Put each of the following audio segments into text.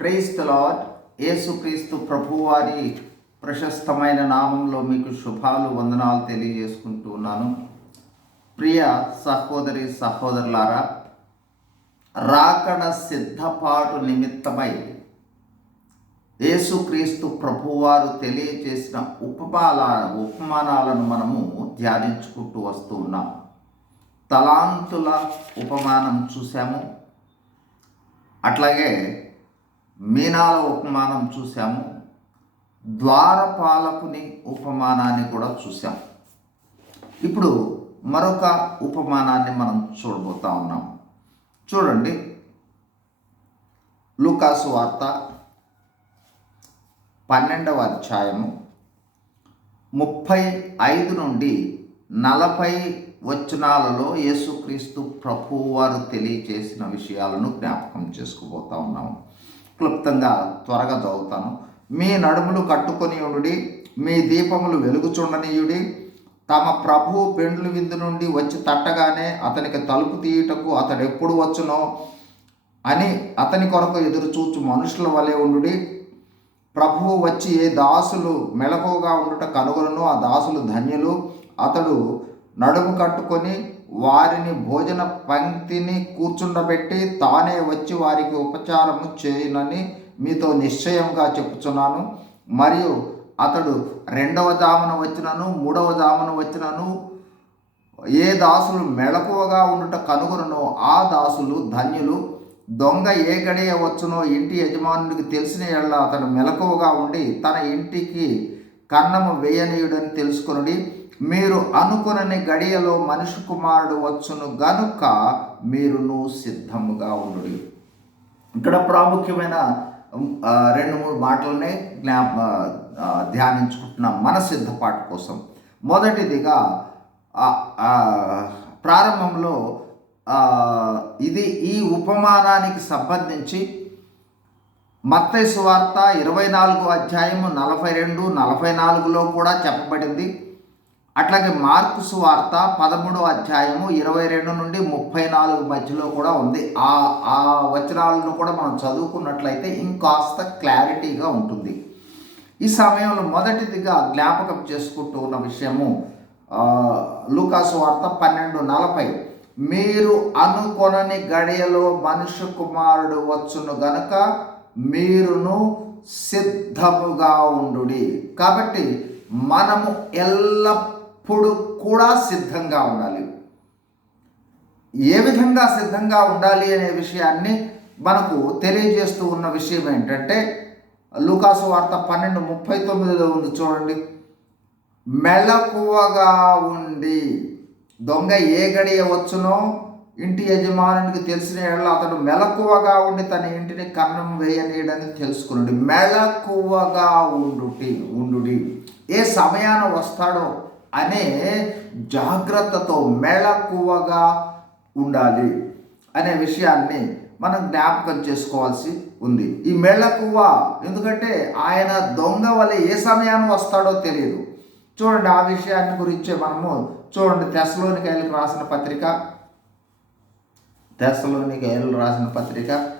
క్రైస్త lord యేసుక్రీస్తు ప్రభువారి ప్రశస్తమైన నామంలో మీకు శుభాలు వందనాలు తెలియజేసుకుంటూ ఉన్నాను. ప్రియ సహోదరి సహోదరులారా రాకడ సిద్ధపాటు నిమిత్తమై యేసుక్రీస్తు ప్రభువారు తెలియజేసిన ఉపమాల ఉపమానాలను మనము ధ్యానించుకుంటూ వస్తూ ఉన్నాం. తలాంతుల ఉపమానం చూసాము అట్లాగే మీనాల ఉపమానం చూసాము ద్వారపాలకుని ఉపమానాన్ని కూడా చూసాం ఇప్పుడు మరొక ఉపమానాన్ని మనం చూడబోతా ఉన్నాం. చూడండి. లూకాసు వార్త పన్నెండవ అధ్యాయము ముప్పై ఐదు నుండి నలభై వచనాలలో యేసుక్రీస్తు ప్రభువారు తెలియచేసిన విషయాలను జ్ఞాపకం చేసుకుపోతా ఉన్నాము. క్లుప్తంగా త్వరగా చదువుతాను. మీ నడుములు కట్టుకొని ఉండుడి మీ దీపములు వెలుగుచుండనీయుడి తమ ప్రభువు పెండ్లు విందు నుండి వచ్చి తట్టగానే అతనికి తలుపు తీయుటకు అతడు ఎప్పుడు వచ్చునో అని అతని కొరకు ఎదురుచూచు మనుషుల వలె ఉండుడి. ప్రభువు వచ్చి ఏ దాసులు మెలకువగా ఉండుట కనుగొలను ఆ దాసులు ధన్యులు. అతడు నడుము కట్టుకొని వారిని భోజన పంక్తిని కూర్చుండబెట్టి తానే వచ్చి వారికి ఉపచారము చేయనని మీతో నిశ్చయంగా చెప్పుచున్నాను. మరియు అతడు రెండవ జామున వచ్చినను మూడవ జామున వచ్చినను ఏ దాసులు మెళకువగా ఉండుట కనుగొనో ఆ దాసులు ధన్యులు. దొంగ ఏ గడియ వచ్చునో ఇంటి యజమానుడికి తెలిసిన ఎళ్ళ అతడు మెలకువగా ఉండి తన ఇంటికి కన్నము వేయనీయుడని తెలుసుకొనుడి. మీరు అనుకునని గడియలో మనుషు కుమారుడు వచ్చును గనుక మీరును సిద్ధముగా ఉండు ఇక్కడ ప్రాముఖ్యమైన రెండు మూడు మాటలనే జ్ఞాప ధ్యానించుకుంటున్నాం మన సిద్ధపాటు కోసం. మొదటిదిగా ప్రారంభంలో ఇది ఈ ఉపమానానికి సంబంధించి మత్తైసు వార్త ఇరవై నాలుగు అధ్యాయము నలభై రెండు నలభై నాలుగులో కూడా చెప్పబడింది. అట్లాగే మార్కు సువార్త పదమూడో అధ్యాయము ఇరవై రెండు నుండి ముప్పై నాలుగు మధ్యలో కూడా ఉంది. ఆ ఆ వచనాలను కూడా మనం చదువుకున్నట్లయితే ఇంకాస్త క్లారిటీగా ఉంటుంది. ఈ సమయంలో మొదటిదిగా జ్ఞాపకం చేసుకుంటూ ఉన్న విషయము లూకాసు వార్త పన్నెండు నలభై. మీరు అనుకొనని గడియలో మనుష్య కుమారుడు వచ్చును గనుక మీరును సిద్ధముగా ఉండుడి. కాబట్టి మనము ఎల్లప్పుడూ కూడా సిద్ధంగా ఉండాలి. ఏ విధంగా సిద్ధంగా ఉండాలి అనే విషయాన్ని మనకు తెలియజేస్తూ ఉన్న విషయం ఏంటంటే లూకాసు వార్త పన్నెండు ముప్పై తొమ్మిదిలో ఉంది చూడండి. మెలకువగా ఉండి దొంగ ఏ గడియ వచ్చునో ఇంటి యజమానునికి తెలిసిన ఏళ్ళ అతడు మెలకువగా ఉండి తన ఇంటిని కన్నం వేయనీయడని తెలుసుకున్నాడు మెలకువగా ఉండుటి ఉండుడి. ఏ సమయాన వస్తాడో అనే జాగ్రత్తతో మెలకువగా ఉండాలి అనే విషయాన్ని మనం జ్ఞాపకం చేసుకోవాల్సి ఉంది. ఈ మెళకువ ఎందుకంటే ఆయన దొంగ వల్ల ఏ సమయాన్ని వస్తాడో తెలియదు. చూడండి ఆ విషయాన్ని గురించే మనము చూడండి తెసలోనికాయలకు రాసిన పత్రిక. తెసలోనికాయలు రాసిన పత్రిక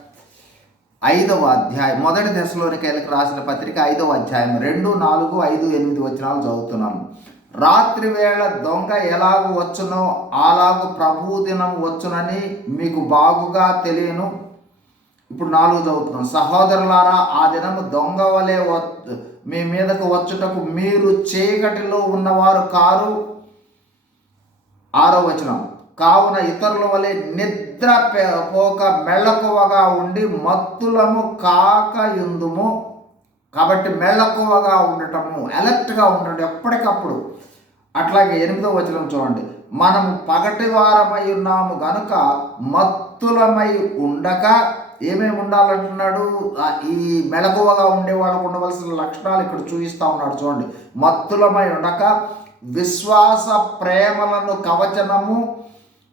ఐదవ అధ్యాయం. మొదటి దశలోనికాయలకు రాసిన పత్రిక ఐదవ అధ్యాయం. రెండు నాలుగు ఐదు ఎనిమిది వచనాలు చదువుతున్నాము. రాత్రి వేళ దొంగ ఎలాగు వచ్చునో అలాగు ప్రభు దినం వచ్చునని మీకు బాగుగా తెలియను. ఇప్పుడు నాలుగు చదువుతున్నాం. సహోదరులారా ఆ దినము దొంగ వలె మీ మీదకు వచ్చుటకు మీరు చీకటిలో ఉన్నవారు కారు. ఆరో వచనం. కావున ఇతరుల వలె నిద్ర పోక మెళకువగా ఉండి మత్తులము కాక ఎందుము కాబట్టి మెళకువగా ఉండటము అలర్ట్గా ఉండటం ఎప్పటికప్పుడు అట్లాగే ఎనిమిదో వచనం చూడండి. మనము పగటి వారమై ఉన్నాము కనుక మత్తులమై ఉండక ఏమేమి ఉండాలంటున్నాడు? ఈ మెలకువగా ఉండే వాళ్ళకు ఉండవలసిన లక్షణాలు ఇక్కడ చూపిస్తా ఉన్నాడు చూడండి. మత్తులమై ఉండక విశ్వాస ప్రేమలను కవచనము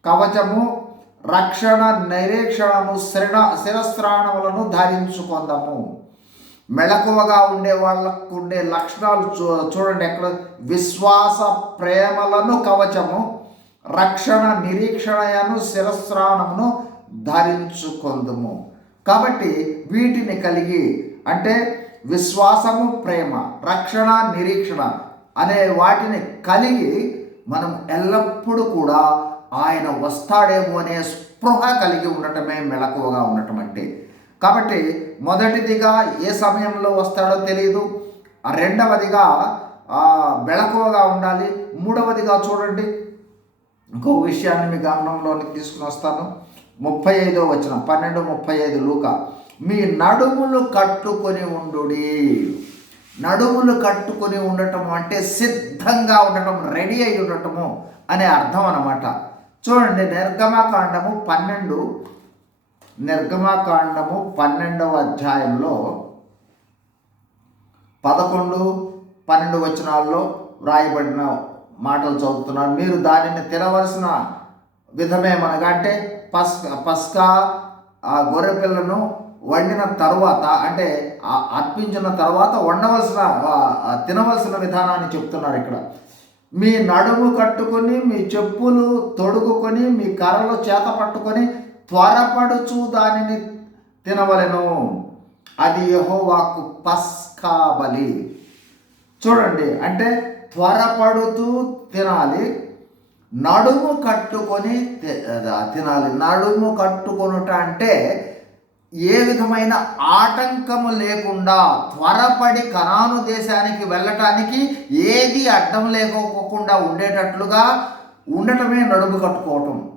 కవచము రక్షణ నిరీక్షణము శిర శిరస్రాణములను ధరించుకుందాము. మెలకువగా ఉండే వాళ్ళకు ఉండే లక్షణాలు చూ చూడండి ఎక్కడ విశ్వాస ప్రేమలను కవచము రక్షణ నిరీక్షణయను శిరస్రాణమును ధరించుకొందుము. కాబట్టి వీటిని కలిగి అంటే విశ్వాసము ప్రేమ రక్షణ నిరీక్షణ అనే వాటిని కలిగి మనం ఎల్లప్పుడూ కూడా ఆయన వస్తాడేమో అనే స్పృహ కలిగి ఉండటమే మెలకువగా ఉండటం అంటే. కాబట్టి మొదటిదిగా ఏ సమయంలో వస్తాడో తెలియదు రెండవదిగా బెళకువగా ఉండాలి. మూడవదిగా చూడండి. ఇంకో విషయాన్ని మీ గమనంలోనికి తీసుకుని వస్తాను. ముప్పై ఐదో వచ్చిన పన్నెండు ముప్పై ఐదు లూక. మీ నడుములు కట్టుకొని ఉండుడి. నడుములు కట్టుకొని ఉండటం అంటే సిద్ధంగా ఉండటం రెడీ అయి ఉండటము అనే అర్థం అన్నమాట. చూడండి నిర్గమకాండము పన్నెండు నిర్గమకాండము పన్నెండవ అధ్యాయంలో పదకొండు పన్నెండు వచనాల్లో వ్రాయబడిన మాటలు చదువుతున్నాను. మీరు దానిని తినవలసిన విధమేమనగా అంటే పస్ పస్కా ఆ గొర్రె పిల్లను వండిన తర్వాత అంటే అర్పించిన తర్వాత వండవలసిన తినవలసిన విధానాన్ని చెప్తున్నారు ఇక్కడ. మీ నడుము కట్టుకొని మీ చెప్పులు తొడుగుకొని మీ కర్రలు చేత పట్టుకొని త్వరపడుచు దానిని తినవలెను. అది యహోవాకు పస్కా బలి. చూడండి అంటే త్వరపడుతూ తినాలి నడుము కట్టుకొని తి- తినాలి. నడుము కట్టుకొనుట అంటే ఏ విధమైన ఆటంకము లేకుండా త్వరపడి కనాను దేశానికి వెళ్ళటానికి ఏది అడ్డం లేకోకుండా ఉండేటట్లుగా ఉండటమే నడుము కట్టుకోవటం.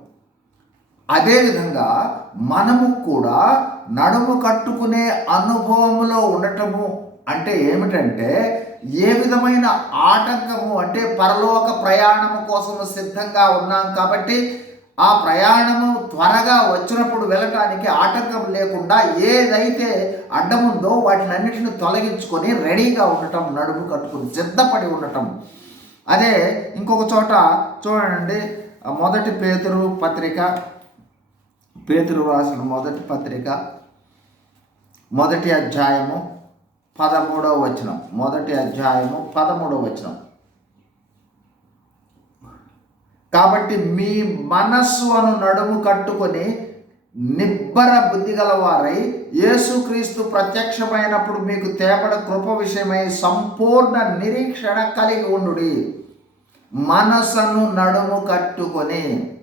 అదేవిధంగా మనము కూడా నడుము కట్టుకునే అనుభవములో ఉండటము అంటే ఏమిటంటే ఏ విధమైన ఆటంకము అంటే పరలోక ప్రయాణము కోసము సిద్ధంగా ఉన్నాం కాబట్టి ఆ ప్రయాణము త్వరగా వచ్చినప్పుడు వెళ్ళటానికి ఆటంకం లేకుండా ఏదైతే అడ్డముందో వాటిని అన్నింటిని తొలగించుకొని రెడీగా ఉండటం నడుము కట్టుకుని సిద్ధపడి ఉండటం. అదే ఇంకొక చోట చూడండి మొదటి పేతురు పత్రిక పేతురు రాసిన మొదటి పత్రిక మొదటి అధ్యాయము పదమూడవ వచనం. మొదటి అధ్యాయము పదమూడవ వచనం. కాబట్టి మీ మనస్సు అను నడుము కట్టుకొని నిబ్బర బుద్ధి గలవారై యేసుక్రీస్తు ప్రత్యక్షమైనప్పుడు మీకు తేపడ కృప విషయమై సంపూర్ణ నిరీక్షణ కలిగి ఉండుడి. మనసును నడుము కట్టుకొని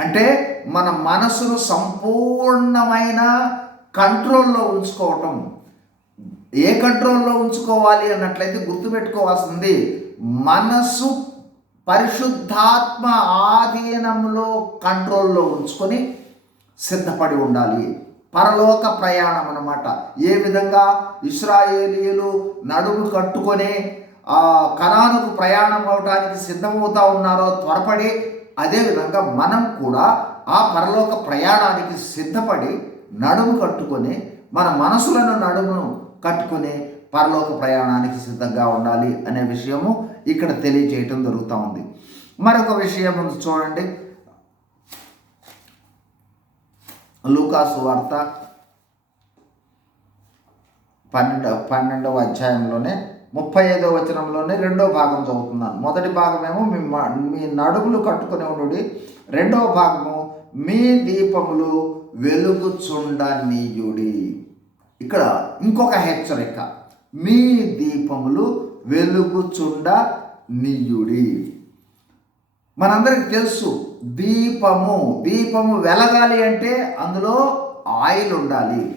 అంటే మన మనసును సంపూర్ణమైన కంట్రోల్లో ఉంచుకోవటం. ఏ కంట్రోల్లో ఉంచుకోవాలి అన్నట్లయితే గుర్తుపెట్టుకోవాల్సింది మనస్సు పరిశుద్ధాత్మ ఆధీనంలో కంట్రోల్లో ఉంచుకొని సిద్ధపడి ఉండాలి. పరలోక ప్రయాణం అనమాట ఏ విధంగా ఇస్రాయేలీలు నడుము కట్టుకొని ఆ ప్రయాణం అవడానికి సిద్ధమవుతా ఉన్నారో త్వరపడి అదేవిధంగా మనం కూడా ఆ పరలోక ప్రయాణానికి సిద్ధపడి నడుము కట్టుకొని మన మనసులను నడుమును కట్టుకొని పరలోక ప్రయాణానికి సిద్ధంగా ఉండాలి అనే విషయము ఇక్కడ తెలియజేయటం జరుగుతూ ఉంది. మరొక విషయం ఉంది చూడండి. లూకాసు వార్త పన్నెండవ పన్నెండవ అధ్యాయంలోనే ముప్పై ఐదో వచనంలోనే రెండో భాగం చదువుతున్నాను. మొదటి భాగమేమో మీ మీ నడుములు కట్టుకుని ఉండు రెండవ భాగము మీ దీపములు వెలుగుచుండనీయుడి. ఇక్కడ ఇంకొక హెచ్చరిక. మీ దీపములు వెలుగుచుండ నీయుడి మనందరికి తెలుసు దీపము దీపము వెలగాలి అంటే అందులో ఆయిల్ ఉండాలి.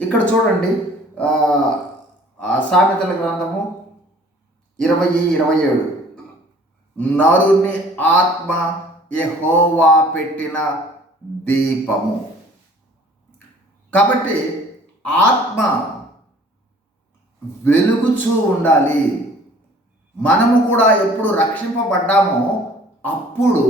ఇక్కడ చూడండి సామెతల గ్రంథము ఇరవై ఇరవై ఏడు. నరుని ఆత్మ యహోవా పెట్టిన దీపము. కాబట్టి ఆత్మ వెలుగుచూ ఉండాలి. మనము కూడా ఎప్పుడు రక్షింపబడ్డామో అప్పుడు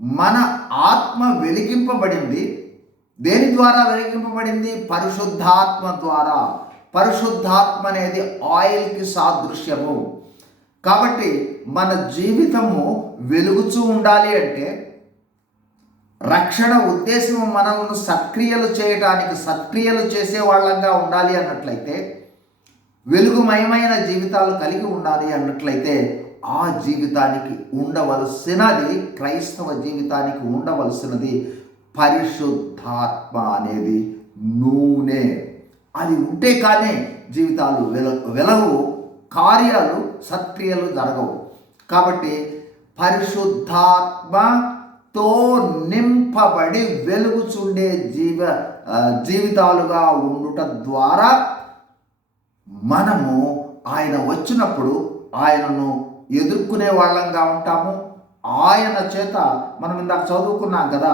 మన ఆత్మ వెలిగింపబడింది. దేని ద్వారా వెలిగింపబడింది? పరిశుద్ధాత్మ ద్వారా. పరిశుద్ధాత్మ అనేది ఆయిల్కి సాదృశ్యము. కాబట్టి మన జీవితము వెలుగుచూ ఉండాలి అంటే రక్షణ ఉద్దేశం మనల్ని సత్క్రియలు చేయటానికి సత్క్రియలు చేసే వాళ్ళంగా ఉండాలి అన్నట్లయితే వెలుగుమయమైన జీవితాలు కలిగి ఉండాలి అన్నట్లయితే ఆ జీవితానికి ఉండవలసినది క్రైస్తవ జీవితానికి ఉండవలసినది పరిశుద్ధాత్మ అనేది నూనె. అది ఉంటే కానీ జీవితాలు వెల వెలవు కార్యాలు సత్క్రియలు జరగవు. కాబట్టి పరిశుద్ధాత్మతో నింపబడి వెలుగుచుండే జీవ జీవితాలుగా ఉండుట ద్వారా మనము ఆయన వచ్చినప్పుడు ఆయనను ఎదుర్కొనే వాళ్ళంగా ఉంటాము. ఆయన చేత మనం ఇందాక చదువుకున్నాం కదా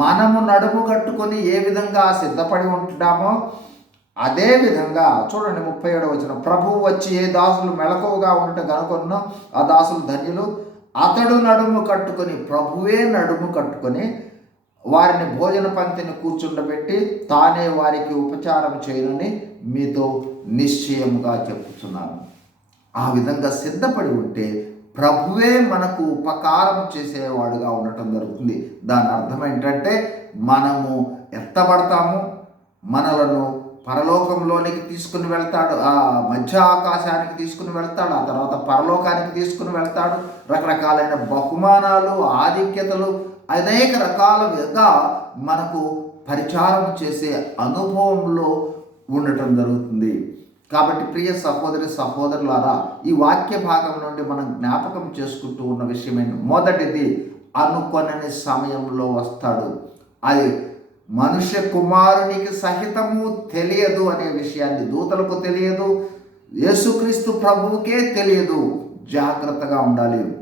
మనము నడుము కట్టుకొని ఏ విధంగా సిద్ధపడి ఉంటున్నామో అదే విధంగా చూడండి ముప్పై ఏడవ వచ్చిన ప్రభువు వచ్చి ఏ దాసులు మెలకువగా ఉండటం కనుకొన్నో ఆ దాసులు ధన్యులు. అతడు నడుము కట్టుకొని ప్రభువే నడుము కట్టుకొని వారిని భోజన పంక్తిని కూర్చుండబెట్టి తానే వారికి ఉపచారం చేయనని మీతో నిశ్చయముగా చెప్తున్నాను ఆ విధంగా సిద్ధపడి ఉంటే ప్రభువే మనకు ఉపకారం చేసేవాడుగా ఉండటం జరుగుతుంది. దాని అర్థం ఏంటంటే మనము ఎత్తబడతాము మనలను పరలోకంలోనికి తీసుకుని వెళ్తాడు. ఆ మధ్య ఆకాశానికి తీసుకుని వెళ్తాడు. ఆ తర్వాత పరలోకానికి తీసుకుని వెళ్తాడు. రకరకాలైన బహుమానాలు ఆధిక్యతలు అనేక రకాలుగా మనకు పరిచారం చేసే అనుభవంలో ఉండటం జరుగుతుంది. కాబట్టి ప్రియ సహోదరి సహోదరులారా ఈ వాక్య భాగం నుండి మనం జ్ఞాపకం చేసుకుంటూ ఉన్న విషయమైన మొదటిది అనుకొనని సమయంలో వస్తాడు. అది మనుష్య కుమారునికి సహితము తెలియదు అనే విషయాన్ని దూతలకు తెలియదు. యేసుక్రీస్తు ప్రభువుకే తెలియదు. జాగ్రత్తగా ఉండాలి.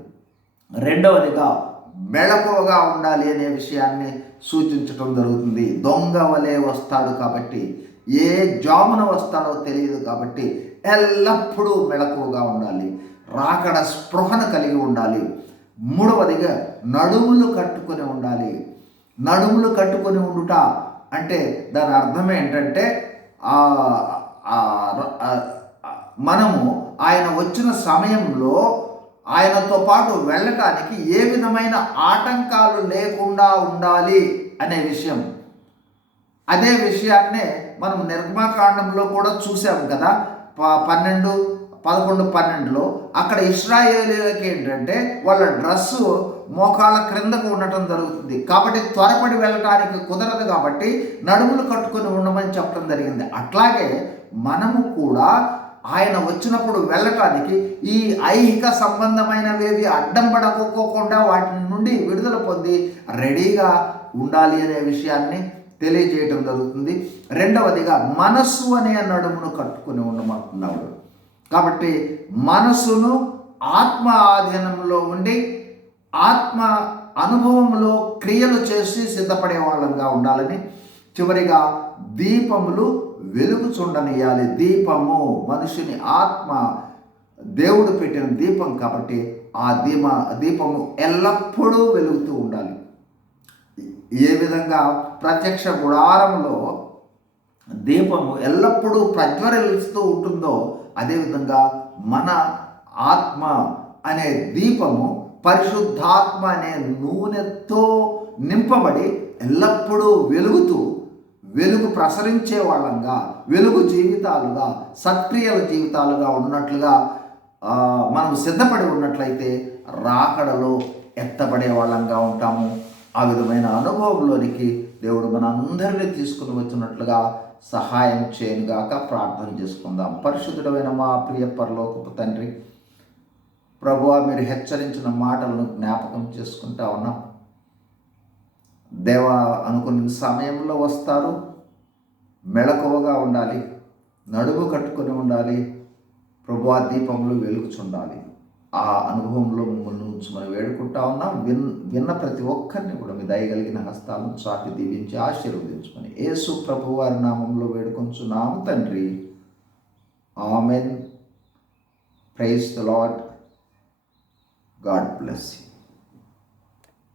రెండవదిగా మెళకువగా ఉండాలి అనే విషయాన్ని సూచించటం జరుగుతుంది. దొంగ వలె వస్తాడు కాబట్టి ఏ జామున వస్తాడో తెలియదు కాబట్టి ఎల్లప్పుడూ మెళకువగా ఉండాలి. రాకడ స్పృహను కలిగి ఉండాలి. మూడవదిగా నడుములు కట్టుకొని ఉండాలి. నడుములు కట్టుకొని ఉండుట అంటే దాని అర్థం ఏంటంటే మనము ఆయన వచ్చిన సమయంలో ఆయనతో పాటు వెళ్ళటానికి ఏ విధమైన ఆటంకాలు లేకుండా ఉండాలి అనే విషయం. అదే విషయాన్నే మనం నిర్మాకాండంలో కూడా చూసాము కదా పన్నెండు పదకొండు పన్నెండులో అక్కడ ఇస్రాయేలీలకి ఏంటంటే వాళ్ళ డ్రెస్సు మోకాళ్ళ క్రిందకు ఉండటం జరుగుతుంది. కాబట్టి త్వరపడి వెళ్ళటానికి కుదరదు కాబట్టి నడుములు కట్టుకొని ఉండమని చెప్పడం జరిగింది. అట్లాగే మనము కూడా ఆయన వచ్చినప్పుడు వెళ్ళటానికి ఈ ఐహిక సంబంధమైనవేవి అడ్డం పడకోకుండా వాటి నుండి విడుదల పొంది రెడీగా ఉండాలి అనే విషయాన్ని తెలియజేయటం జరుగుతుంది. రెండవదిగా మనస్సు అనే నడుమును కట్టుకుని ఉండమంటున్నాడు. కాబట్టి మనసును ఆత్మ ఆధీనంలో ఉండి ఆత్మ అనుభవంలో క్రియలు చేసి సిద్ధపడే వాళ్ళంగా ఉండాలని చివరిగా దీపములు వెలుగుచుండనియాలి. దీపము మనుషుని ఆత్మ దేవుడు పెట్టిన దీపం కాబట్టి ఆ దీప దీపము ఎల్లప్పుడూ వెలుగుతూ ఉండాలి. ఏ విధంగా ప్రత్యక్ష గుడారంలో దీపము ఎల్లప్పుడూ ప్రజ్వరిస్తూ ఉంటుందో అదేవిధంగా మన ఆత్మ అనే దీపము పరిశుద్ధాత్మ అనే నూనెతో నింపబడి ఎల్లప్పుడూ వెలుగుతూ వెలుగు ప్రసరించే వాళ్ళంగా వెలుగు జీవితాలుగా సక్రియల జీవితాలుగా ఉన్నట్లుగా మనం సిద్ధపడి ఉన్నట్లయితే రాకడలో ఎత్తబడే వాళ్ళంగా ఉంటాము. ఆ విధమైన అనుభవంలోనికి దేవుడు మన అందరినీ తీసుకుని వచ్చినట్లుగా సహాయం చేయనుగాక ప్రార్థన చేసుకుందాం. పరిశుద్ధుడమైన మా ప్రియ పరలోకపు తండ్రి ప్రభువా మీరు హెచ్చరించిన మాటలను జ్ఞాపకం చేసుకుంటా ఉన్నాం. దేవ అనుకున్న సమయంలో వస్తారు. మెళకువగా ఉండాలి. నడుము కట్టుకొని ఉండాలి. ప్రభు దీపంలో వెలుగుచుండాలి. ఆ అనుభవంలో మమ్మల్ని ఉంచమని వేడుకుంటా ఉన్నాం. విన్ విన్న ప్రతి ఒక్కరిని కూడా మీ దయగలిగిన హస్తాలను చాటి దీవించి ఆశీర్వదించమని యేసు ప్రభు వారి నామంలో వేడుకొంచున్నాము తండ్రి. Amen. Praise the Lord God bless you.